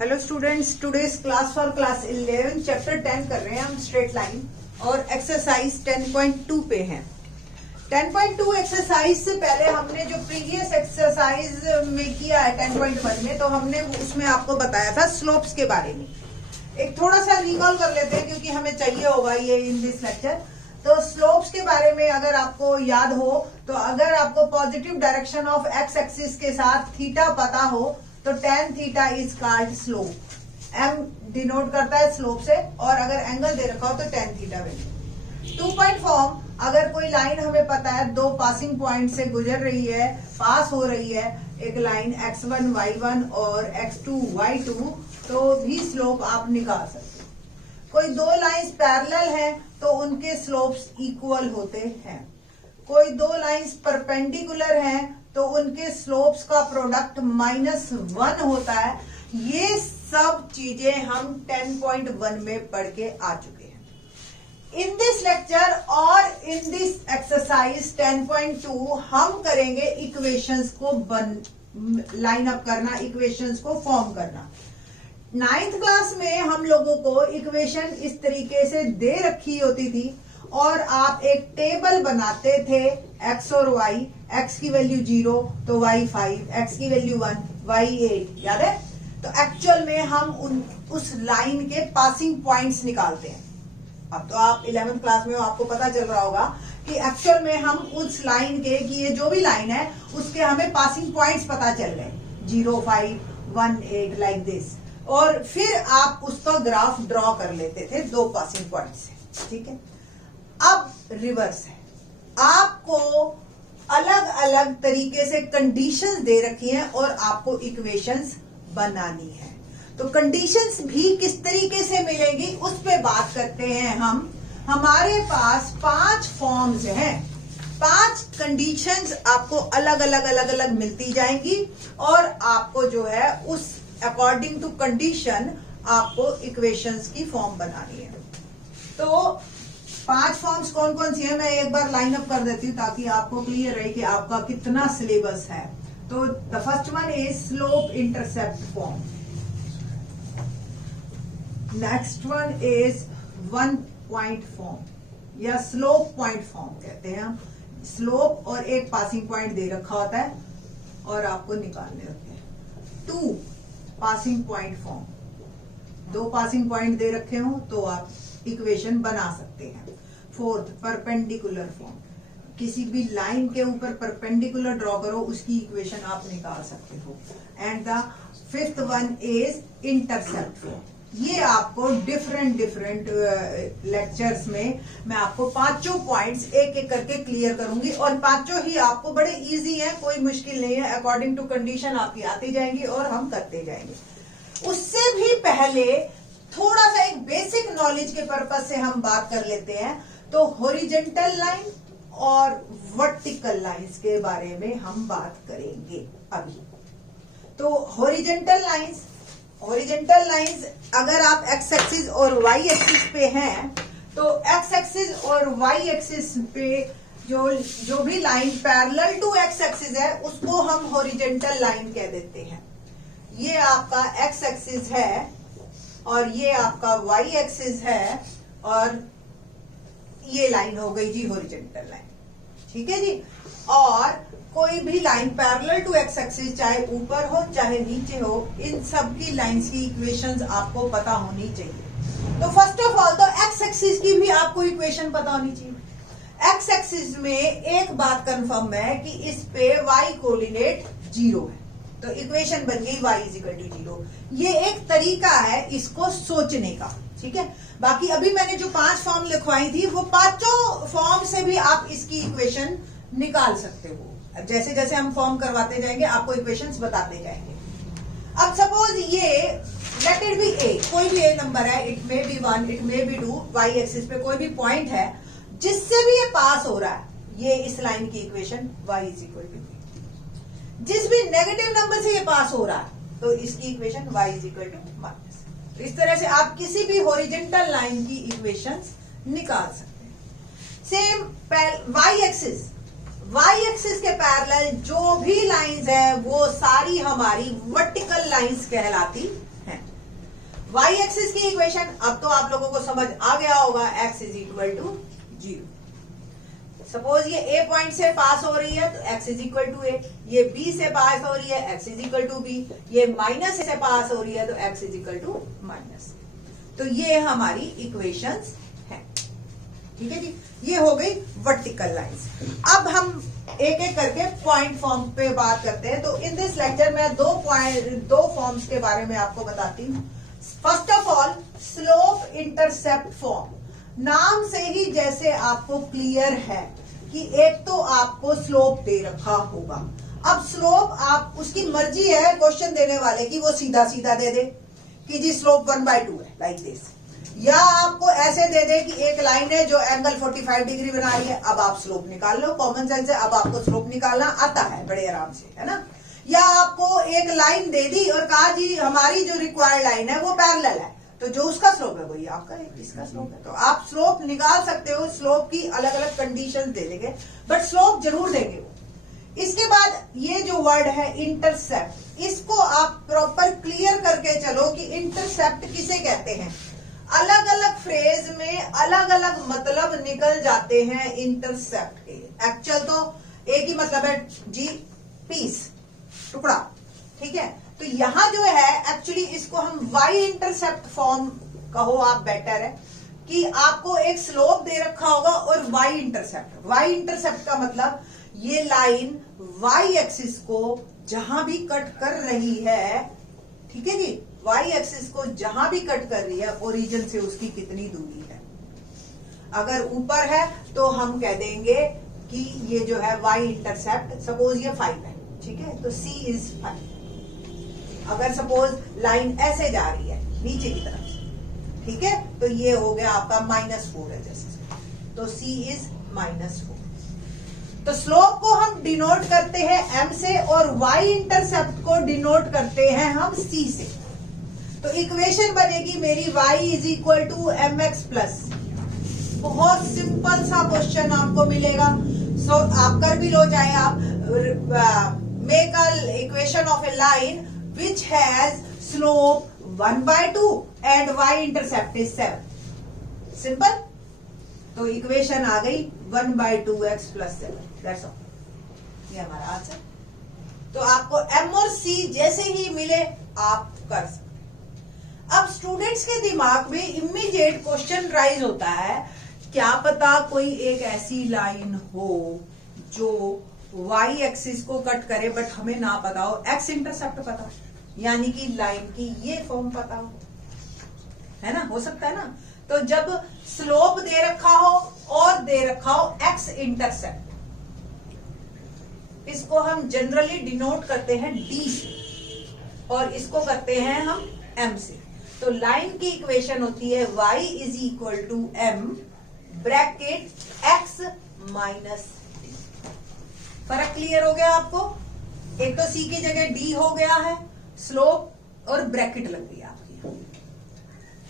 Hello students, today's class for class 11 chapter 10 कर रहे हैं हम, स्ट्रेट लाइन, और एक्सरसाइज 10.2 पे हैं। 10.2 एक्सरसाइज से पहले हमने जो प्रीवियस एक्सरसाइज में किया है 10.1 में, तो हमने उसमें आपको बताया था स्लोप्स के बारे में। एक थोड़ा सा रिकॉल कर लेते हैं क्योंकि हमें चाहिए होगा ये इन दिस लेक्चर। तो स्लोप्स के बारे में अगर आपको याद हो तो अगर आपको positive direction of x axis के साथ थीटा पता हो तो tan theta is called slope. m denote करता है स्लोप से, और अगर एंगल दे रखा हो तो tan theta value. 2 point form, अगर कोई लाइन हमें पता है दो पासिंग पॉइंट से गुजर रही है, पास हो रही है एक लाइन x1 y1 और x2 y2, तो भी स्लोप आप निकाल सकते हैं। कोई दो लाइंस पैरेलल हैं तो उनके स्लोप्स इक्वल होते हैं। कोई दो लाइंस परपेंडिकुलर हैं तो उनके स्लोप्स का प्रोडक्ट -1 होता है। ये सब चीजें हम 10.1 में पढ़ के आ चुके हैं। इन दिस लेक्चर और इन दिस एक्सरसाइज 10.2 हम करेंगे इक्वेशंस को लाइन अप करना, इक्वेशंस को फॉर्म करना। 9th क्लास में हम लोगों को इक्वेशन इस तरीके से दे रखी होती थी और आप एक टेबल बनाते थे x और y, x की वैल्यू 0 तो y 5, x की वैल्यू 1, y 8, याद है? तो एक्चुअल में हम उस लाइन के पासिंग पॉइंट्स निकालते हैं। अब तो आप 11th क्लास में हो, आपको पता चल रहा होगा कि एक्चुअल में हम उस लाइन के, कि ये जो भी लाइन है उसके हमें पासिंग पॉइंट्स पता चल रहे हैं, 0, 5, 1, 8 लाइक दिस, और फिर आप उसका ग्राफ ड्रॉ कर लेते थे दो पासिंग पॉइंट से। ठीक है, अब रिवर्स है, आपको अलग अलग तरीके से कंडीशंस दे रखी हैं और आपको इक्वेशंस बनानी है। तो कंडीशंस भी किस तरीके से मिलेंगी उस पे बात करते हैं हम। हमारे पास 5 फॉर्म्स हैं, 5 कंडीशंस आपको अलग अलग मिलती जाएंगी और आपको जो है उस अकॉर्डिंग टू कंडीशन आपको इक्वेशंस की फॉर्म बनानी है। तो 5 फॉर्म्स कौन कौन सी है, मैं एक बार लाइन अप कर देती हूँ ताकि आपको क्लियर रहे कि आपका कितना सिलेबस है। तो the first one is slope intercept form, next one is 1 point form या स्लोप पॉइंट फॉर्म कहते हैं हम। स्लोप और एक पासिंग पॉइंट दे रखा होता है और आपको निकालने होते हैं। 2 passing point form, 2 passing point दे रखे हो तो आप इक्वेशन बना सकते हैं। 4th परपेंडिकुलर फॉर्म, किसी भी लाइन के ऊपर परपेंडिकुलर ड्रॉ करो उसकी इक्वेशन आप निकाल सकते हो। And the 5th one is intercept form. ये आपको डिफरेंट लेक्चर्स में मैं आपको 5 पॉइंट्स एक एक करके क्लियर करूंगी और 5 ही आपको बड़े इजी हैं, कोई मुश्किल नहीं है। अकॉर्डिंग टू कंडीशन आपकी आती जाएंगी और हम करते जाएंगे। उससे भी पहले थोड़ा सा एक बेसिक नॉलेज के पर्पज से हम बात कर लेते हैं। तो हॉरिजॉन्टल लाइन और वर्टिकल लाइंस के बारे में हम बात करेंगे अभी। तो हॉरिजॉन्टल लाइंस अगर आप एक्स एक्सिस और वाई एक्सिस पे हैं तो एक्स एक्सिस और वाई एक्सिस पे जो भी line parallel to X axis है उसको हम हॉरिजॉन्टल लाइन कह देते हैं। ये आपका एक्स एक्सिस है और ये आपका वाई एक्सिस है और ये लाइन हो गई जी हॉरिजॉन्टल लाइन। ठीक है जी। और कोई भी line parallel to X axis, चाहे ऊपर हो चाहे नीचे हो, इन सब की लाइंस की इक्वेशंस आपको पता होनी चाहिए। तो फर्स्ट ऑफ ऑल तो एक्स एक्सिस की भी आपको इक्वेशन पता होनी चाहिए। एक्स एक्सिस में एक बात कंफर्म है कि इस पे y कोऑर्डिनेट 0 है, तो इक्वेशन बन गई y = 0। ये एक तरीका है इसको सोचने का। ठीक है, बाकी अभी मैंने जो 5 फॉर्म लिखवाई थी वो 5 फॉर्म से भी आप इसकी इक्वेशन निकाल सकते हो। जैसे जैसे हम फॉर्म करवाते जाएंगे आपको इक्वेशंस बताते जाएंगे। अब सपोज ये लेट इट बी a, कोई भी a नंबर है, it may be 1, it may be 2, y axis पे कोई भी पॉइंट है जिससे भी ये पास हो रहा है, ये इस लाइन की इक्वेशन y = b। जिस भी नेगेटिव नंबर से ये पास हो रहा है तो इसकी इक्वेशन y = -। तो इस तरह से आप किसी भी हॉरिजॉन्टल लाइन की इक्वेशंस निकाल सकते हैं। सेम y एक्सिस के पैरेलल जो भी लाइंस है वो सारी हमारी वर्टिकल लाइंस कहलाती हैं। वाई एक्सिस की इक्वेशन अब तो आप लोगों को समझ आ गया होगा, x is equal to 0। Suppose ये A पॉइंट से पास हो रही है तो x is equal to A, ये B से पास हो रही है x is equal to B, ये माइनस से पास हो रही है तो x is equal to minus. तो ये हमारी इक्वेशंस हैं, ठीक है जी। ये हो गई वर्टिकल लाइंस। अब हम एक एक करके पॉइंट फॉर्म पे बात करते हैं। तो इन दिस लेक्चर में दो फॉर्म्स के बारे में आपको बताती हूँ। First of all slope intercept form. नाम से ही जैसे आपको क्लियर है कि एक तो आपको स्लोप दे रखा होगा। अब स्लोप आप उसकी मर्जी है क्वेश्चन देने वाले की, वो सीधा सीधा दे दे कि जी स्लोप 1/2 है लाइक दिस, या आपको ऐसे दे दे कि एक लाइन है जो एंगल 45 डिग्री बना रही है। अब आप स्लोप निकाल लो, कॉमन सेंस है, अब आपको स्लोप निकालना आता है बड़े आराम से, है ना। या आपको एक लाइन दे दी और कहा जी हमारी जो रिक्वायर्ड लाइन है वो पैरेलल है, तो जो उसका स्लोप है वही आपका इसका स्लोप है। तो आप स्लोप निकाल सकते हो, स्लोप की अलग अलग कंडीशन दे देंगे, बट स्लोप जरूर देंगे वो। इसके बाद ये जो वर्ड है इंटरसेप्ट, इसको आप प्रॉपर क्लियर करके चलो कि इंटरसेप्ट किसे कहते हैं। अलग अलग फ्रेज में अलग अलग मतलब निकल जाते हैं इंटरसेप्ट के। एक्चुअल तो एक ही मतलब है जी, पीस, टुकड़ा, ठीक है। तो यहां जो है एक्चुअली इसको हम वाई इंटरसेप्ट फॉर्म कहो आप, बेटर है कि आपको एक स्लोप दे रखा होगा और वाई इंटरसेप्ट। वाई इंटरसेप्ट का मतलब ये लाइन वाई एक्सिस को जहां भी कट कर रही है, ठीक है जी, वाई एक्सिस को जहां भी कट कर रही है ओरिजिन से उसकी कितनी दूरी है। अगर ऊपर है तो हम कह देंगे कि ये जो है वाई इंटरसेप्ट, सपोज ये 5 है, ठीक है, तो C इज 5। अगर सपोज लाइन ऐसे जा रही है नीचे की तरफ से, ठीक है, तो ये हो गया आपका -4 है जैसे, तो C इज -4। तो स्लोप को हम डिनोट करते हैं M से और y इंटरसेप्ट को डिनोट करते हैं हम C से। तो इक्वेशन बनेगी मेरी y is equal to mx plus. बहुत सिंपल सा क्वेश्चन आपको मिलेगा। सो आप कर भी लो, चाहे आप make a equation of a line which has slope 1/2 and y intercept is 7। Simple. तो इक्वेशन आ गई 1/2x प्लस 7, दैट्स ऑल। ये हमारा आंसर। तो आपको m और c जैसे ही मिले आप कर सकते। अब स्टूडेंट्स के दिमाग में इमीडिएट क्वेश्चन राइज होता है, क्या पता कोई एक ऐसी लाइन हो जो y एक्सिस को कट करे बट हमें ना पता हो, x इंटरसेप्ट पता हो, यानी कि लाइन की ये फॉर्म पता हो, है ना, हो सकता है ना। तो जब स्लोप दे रखा हो और दे रखा हो x इंटरसेप्ट, इसको हम जनरली डिनोट करते हैं d से और इसको करते हैं हम m से। तो लाइन की इक्वेशन होती है y is equal to m bracket x minus d। फर्क क्लियर हो गया आपको। एक तो c की जगह d हो गया है, स्लोप और ब्रैकेट लग गई आपकी।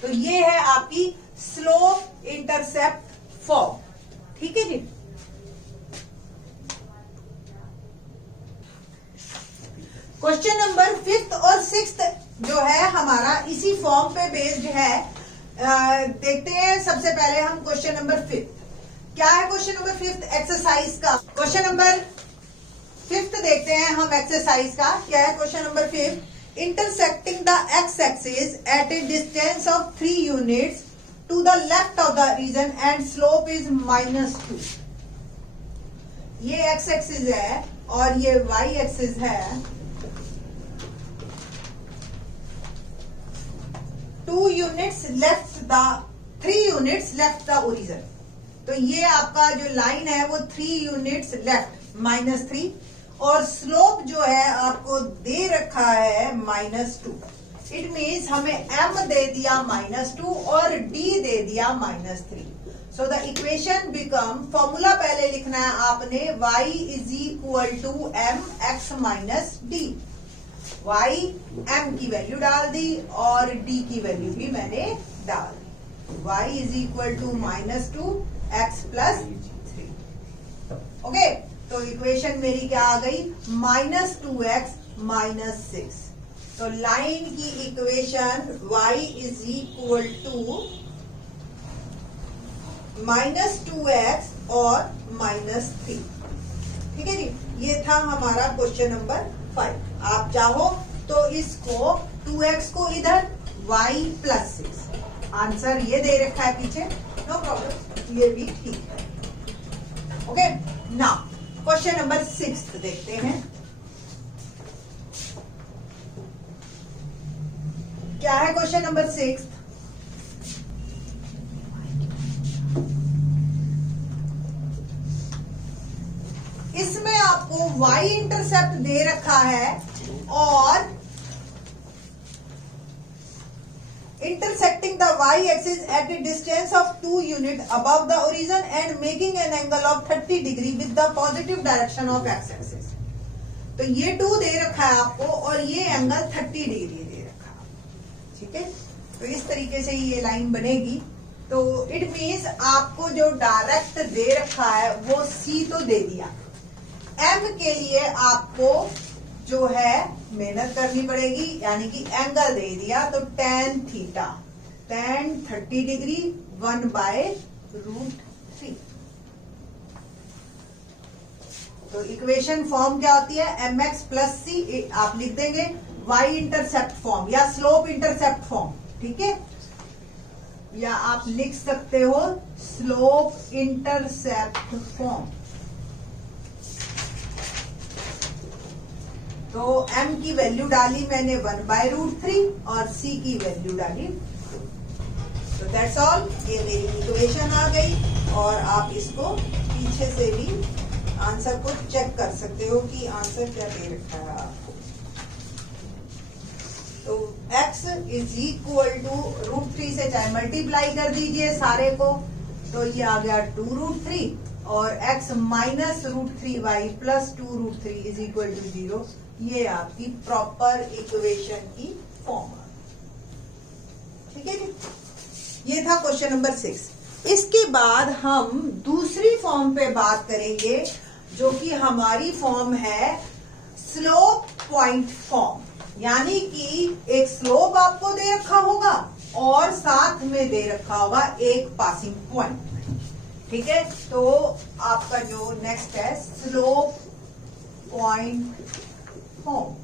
तो ये है आपकी स्लोप इंटरसेप्ट फॉर्म, ठीक है जी। क्वेश्चन नंबर 5th और 6th जो है हमारा इसी फॉर्म पे बेस्ड है। देखते हैं सबसे पहले हम क्वेश्चन नंबर 5th। क्या है क्वेश्चन नंबर 5th? एक्सरसाइज का क्वेश्चन नंबर 5th देखते हैं हम एक्सरसाइज का। क्या है question number 5? Intersecting the X axis at a distance of 3 units to the left of the region and slope is -2। ये एक्स एक्सिस है और ये वाई एक्सिस है। 2 units left the 3 units left the origin. तो ये आपका जो line है वो 3 यूनिट्स लेफ्ट -3 और स्लोप जो है आपको दे रखा है -2। इट मीन्स हमें m दे दिया -2 और d दे दिया -3। So the equation become, formula पहले लिखना है आपने, y is equal to m x minus d। y m की वैल्यू डाल दी और d की वैल्यू भी मैंने डाल दी। y is equal to -2 x plus 3। Okay, तो इक्वेशन मेरी क्या आ गई? -2x -6। तो लाइन की equation y is equal to -2x और -3। ठीक है जी, ये था हमारा क्वेश्चन नंबर 5। आप चाहो तो इसको 2x को इधर y + 6, आंसर ये दे रखा है पीछे, नो प्रॉब्लम, ये भी ठीक है। ओके, नाउ क्वेश्चन नंबर 6 देखते हैं। क्या है क्वेश्चन नंबर 6? इसमें आपको y इंटरसेप्ट दे रखा है और intersecting the y-axis at a distance of 2 units above the origin and making an angle of 30 degree with the positive direction of x-axis। तो ये 2 दे रखा है आपको और ये एंगल 30 डिग्री दे रखा है। ठीक है, तो इस तरीके से ये लाइन बनेगी। तो इट मीन्स आपको जो डायरेक्ट दे रखा है वो c तो दे दिया, m के लिए आपको जो है मेहनत करनी पड़ेगी, यानी कि एंगल दे दिया तो tan थीटा, tan 30 डिग्री 1/√3। तो इक्वेशन फॉर्म क्या होती है? mx + c, आप लिख देंगे y इंटरसेप्ट फॉर्म या स्लोप इंटरसेप्ट फॉर्म। ठीक है, या आप लिख सकते हो स्लोप इंटरसेप्ट फॉर्म। तो m की वैल्यू डाली मैंने 1/√3 और c की वैल्यू डाली। तो दैट्स ऑल, ये मेरी इक्वेशन आ गई और आप इसको पीछे से भी आंसर को चेक कर सकते हो कि आंसर क्या दे रखा है आपको। तो x इज इक्वल टू √3 से चाहे मल्टीप्लाई कर दीजिए सारे को, तो ये आ गया 2√3 और x -√3y + 2√3 is equal to 0। ये आपकी प्रॉपर इक्वेशन की फॉर्म। ठीक है जी, ये था क्वेश्चन नंबर 6। इसके बाद हम दूसरी फॉर्म पे बात करेंगे, जो कि हमारी फॉर्म है स्लोप पॉइंट फॉर्म। यानी कि एक स्लोप आपको दे रखा होगा और साथ में दे रखा होगा एक पासिंग पॉइंट। ठीक है, तो आपका जो नेक्स्ट है स्लोप पॉइंट फॉर्म।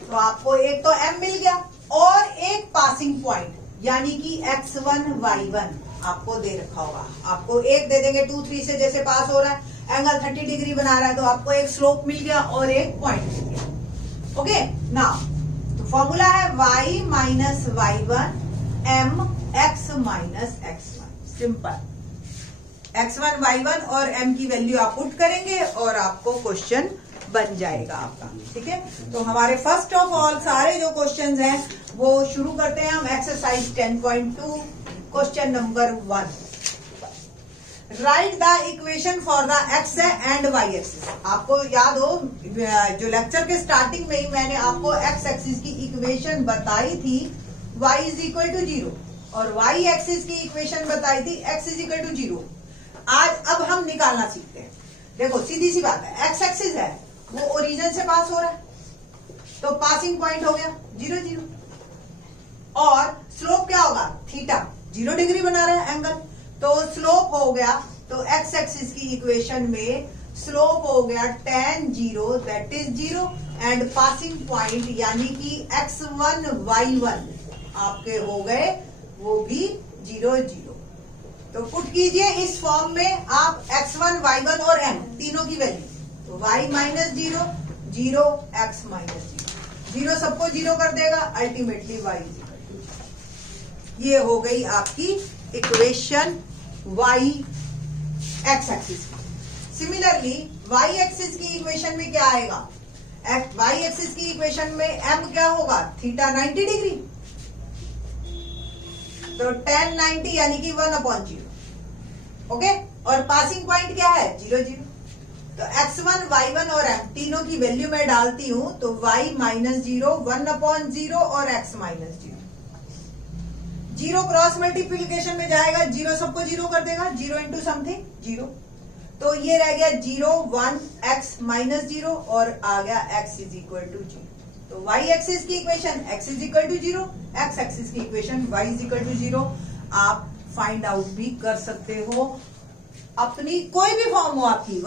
तो आपको एक तो m मिल गया और एक पासिंग पॉइंट यानी कि x1 y1 आपको दे रखा होगा। आपको एक दे देंगे 2 3 से जैसे पास हो रहा है, एंगल 30 डिग्री बना रहा है, तो आपको एक स्लोप मिल गया और एक पॉइंट मिल गया। ओके, नाउ तो फॉर्मूला है y - y1 m x - x1। Simple, x1 y1 और m की वैल्यू आप पुट करेंगे और आपको क्वेश्चन बन जाएगा आपका। ठीक है, तो हमारे फर्स्ट ऑफ ऑल सारे जो क्वेश्चंस हैं वो शुरू करते हैं हम। Exercise 10.2 question number 1, write the equation for the X and Y axis. आपको याद हो जो लेक्चर के स्टार्टिंग में ही मैंने आपको एक्स एक्सिस की इक्वेशन बताई थी y इज इक्वल टू 0 और y एक्सिस की इक्वेशन बताई थी x इज इक्वल टू 0। आज अब हम निकालना सीखते हैं। देखो सीधी सी बात है, एक्स एक्सिस है वो ओरिजिन से पास हो रहा है, तो पासिंग पॉइंट हो गया 0 0 और स्लोप क्या होगा? थीटा, 0 डिग्री बना रहा है एंगल, तो स्लोप हो गया। तो एक्स एक्सिस की इक्वेशन में स्लोप हो गया tan 0 that is 0 and passing point यानी कि x1 y1 आपके हो गए वो भी 0 0। तो पुट कीजिए इस फॉर्म में आप x1 y1 और m तीनों की वैल्यू, तो y - 0 0 x - 0 सबको 0 कर देगा, अल्टीमेटली y = 0। ये हो गई आपकी इक्वेशन y x एक्सिस की। सिमिलरली y एक्सिस की इक्वेशन में क्या आएगा? y एक्सिस की इक्वेशन में m क्या होगा? थीटा 90 डिग्री, तो tan 90 यानी कि 1/0। ओके, और पासिंग पॉइंट क्या है? 0 0। तो x1 y1 और m तीनों की वैल्यू मैं डालती हूं, तो y - 0 1/0 और x - 0। 0 क्रॉस मल्टीप्लीकेशन में जाएगा, 0 सबको 0 कर देगा, 0 इंटू समथिंग 0। तो ये रह गया 0 1 x - 0 और आ गया x इज इक्वल टू 0। तो y एक्सिस की equation x is equal to 0, x axis की equation y is equal to 0 आप फाइंड आउट भी कर सकते हो। अपनी कोई भी फॉर्म हो आपकी,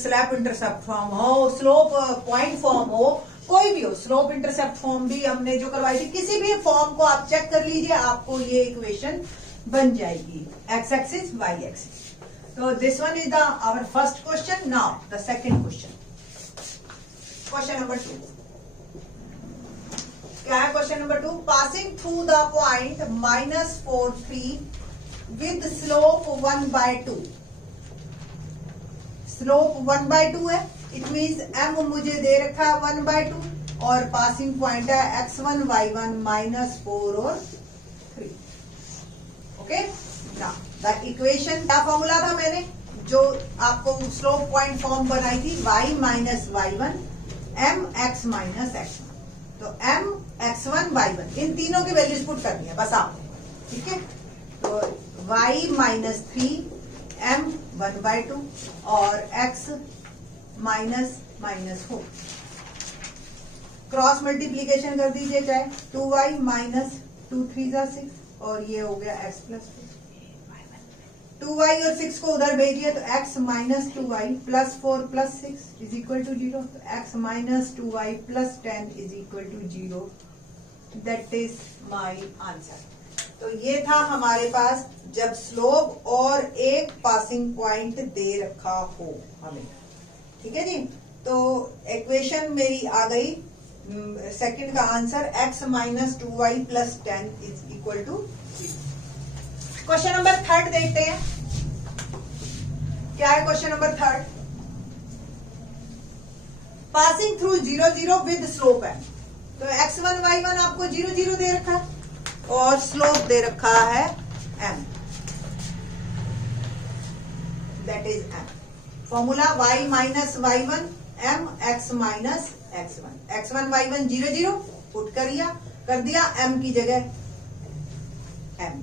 स्लैब इंटरसेप्ट फॉर्म हो, स्लोप पॉइंट फॉर्म हो, कोई भी हो, स्लोप इंटरसेप्ट फॉर्म भी हमने जो करवाई थी, किसी भी फॉर्म को आप चेक कर लीजिए, आपको ये इक्वेशन बन जाएगी, x axis y axis. So this one is our first question. Now the second question. Question number 2. क्या है question number 2? Passing through the point -4 3 with slope 1/2. Slope 1/2 है. It means m मुझे दे रखा है 1/2 और passing point है x1 y1 -4 और 3. Okay? Now the equation क्या फॉर्मूला था मैंने जो आपको स्लोप पॉइंट फॉर्म बनाई थी, y minus y1 m x minus x1। तो m x1 y1 इन तीनों की वैल्यूज पुट करनी है बस आपने, ठीक है। तो y माइनस 3 m 1/2 और x माइनस -4 क्रॉस मल्टीप्लीकेशन कर दीजिए, चाहे 2y माइनस 2 3 6 और ये हो गया x प्लस 2y और 6 को उधर भेजिए तो x minus 2y plus 4 plus 6 is equal to 0। तो x minus 2y plus 10 is equal to 0। That is my answer. तो ये था हमारे पास जब स्लोप और एक पासिंग पॉइंट दे रखा हो हमें, ठीक है जी। तो इक्वेशन मेरी आ गई, सेकंड का answer x minus 2y plus 10 is equal to 0। Question number 3 देखते हैं, क्या है question number 3? Passing through 0 0 with slope है। तो x1 y1 आपको 0 0 दे रखा है और स्लोप दे रखा है m, that is m। Formula y minus y1 m x minus x1, x1 y1 0 0 put कर दिया m की जगह m,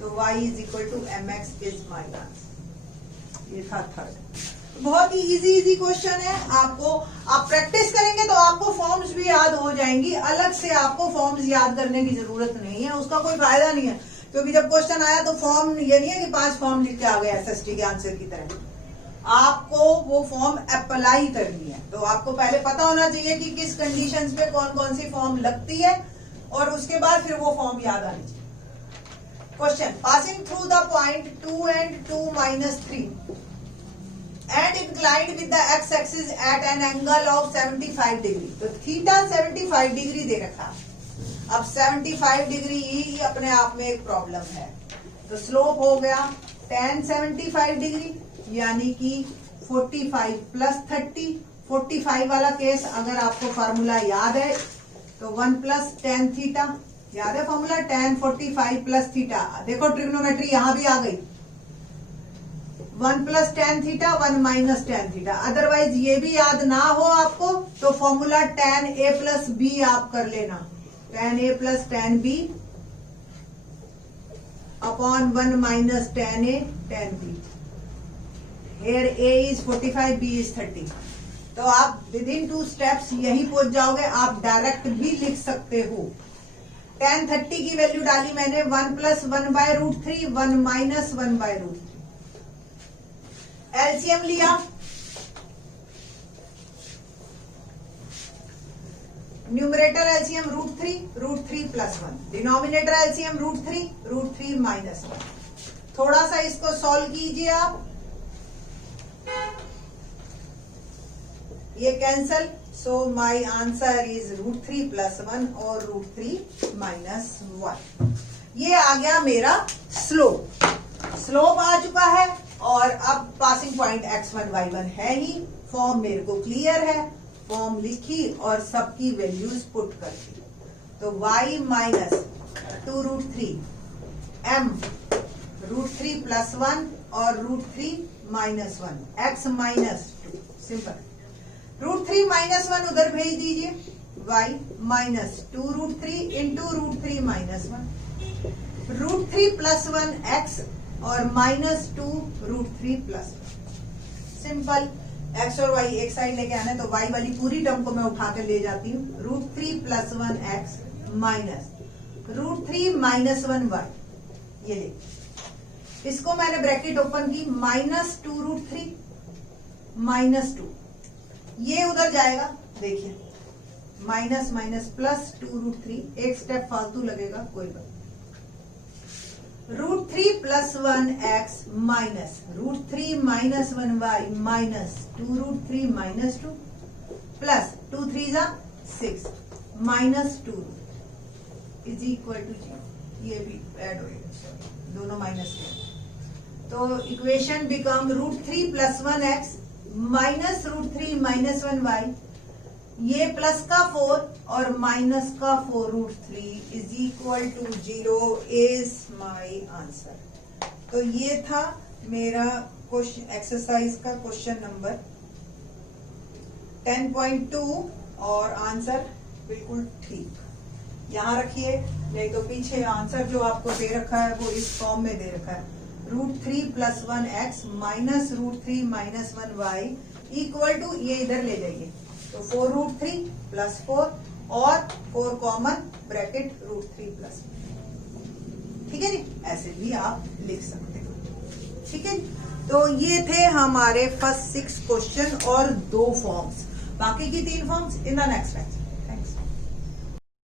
तो y is equal to mx is my answer. ये था 3rd। बहुत ही इजी क्वेश्चन है, आपको आप प्रैक्टिस करेंगे तो आपको फॉर्म्स भी याद हो जाएंगी, अलग से आपको फॉर्म्स याद करने की जरूरत नहीं है, उसका कोई फायदा नहीं है। क्योंकि जब क्वेश्चन आया तो फॉर्म ये नहीं है कि 5 फॉर्म लिख के आ गए SST के आंसर की तरह, आपको वो फॉर्म अप्लाई करनी है। तो आपको पहले पता होना चाहिए कि किस कंडीशंस पे कौन कौन सी फॉर्म लगती है और उसके बाद फिर वो फॉर्म याद आनी चाहिए। Question, passing through the point 2 and 2 minus 3 and inclined with the x axis at an angle of 75 degree. तो थीटा 75 डिग्री दे रखा। अब 75 डिग्री ही अपने आप में एक प्रॉब्लम है। तो स्लोप हो गया tan 75 डिग्री यानी कि 45 प्लस 30। 45 वाला केस अगर आपको फार्मूला याद है तो 1 प्लस tan थीटा याद है, फॉर्मूला tan 45 प्लस थीटा। देखो ट्रिग्नोमेट्री यहां भी आ गई, 1 plus tan theta 1 minus tan theta. Otherwise ये भी याद ना हो आपको तो formula tan a plus b आप कर लेना, tan a plus tan b upon 1 minus tan a tan b। Here a is 45, b is 30। तो आप विद इन 2 स्टेप्स यही पहुंच जाओगे। आप डायरेक्ट भी लिख सकते हो। tan 30 की वैल्यू डाली मैंने 1 प्लस 1/√3 1 माइनस 1/√3। एलसीएम लिया, numerator LCM √3 plus 1, denominator LCM √3 minus 1। थोड़ा सा इसको सॉल्व कीजिए आप, ये cancel, so my answer is √3 plus 1 और √3 माइनस 1। ये आ गया मेरा स्लोप आ चुका है और अब पासिंग पॉइंट x1 y1 है ही। फॉर्म मेरे को क्लियर है, फॉर्म लिखी और सबकी वैल्यूज पुट कर दी। तो y माइनस 2√3 m √3 प्लस 1 और √3 minus 1 x minus 2। Simple, √3 minus 1 उधर भेज दीजिए, y minus 2√3 into √3 minus 1, √3 plus 1 x और माइनस 2 √3 प्लस 1। सिंपल, एक्स और वाई एक साइड लेके आना है, तो वाई वाली पूरी टर्म को मैं उठा कर ले जाती हूँ। √3 + 1x माइनस √3 - 1y, ये ले, इसको मैंने ब्रैकेट ओपन की, -2√3 -2, ये उधर जाएगा, देखिए माइनस माइनस प्लस 2√3, एक स्टेप फालतू लगेगा, कोई बात। √3 + 1x minus √3 - 1y minus 2√3 - 2 plus 2 3 6 -2 is equal to 0। ये भी ऐड हो गया, दोनों माइनस के, तो equation become √3 + 1x minus √3 - 1y, ये प्लस का 4 और माइनस का 4√3 is equal to 0 is my answer. तो ये था मेरा क्वेश्चन, एक्सरसाइज का क्वेश्चन नंबर 10.2 और आंसर बिल्कुल ठीक। यहाँ रखिए, नहीं तो पीछे आंसर जो आपको दे रखा है वो इस फॉर्म में दे रखा है, √3 + 1x minus √3 - 1y equal to, ये इधर ले जाइए, तो 4√3 + 4 और 4 कॉमन, ब्रैकेट √3 +, ठीक है जी, ऐसे भी आप लिख सकते हो, ठीक है। तो ये थे हमारे फर्स्ट 6 क्वेश्चन और 2 फॉर्म्स, बाकी की 3 forms in the next lecture.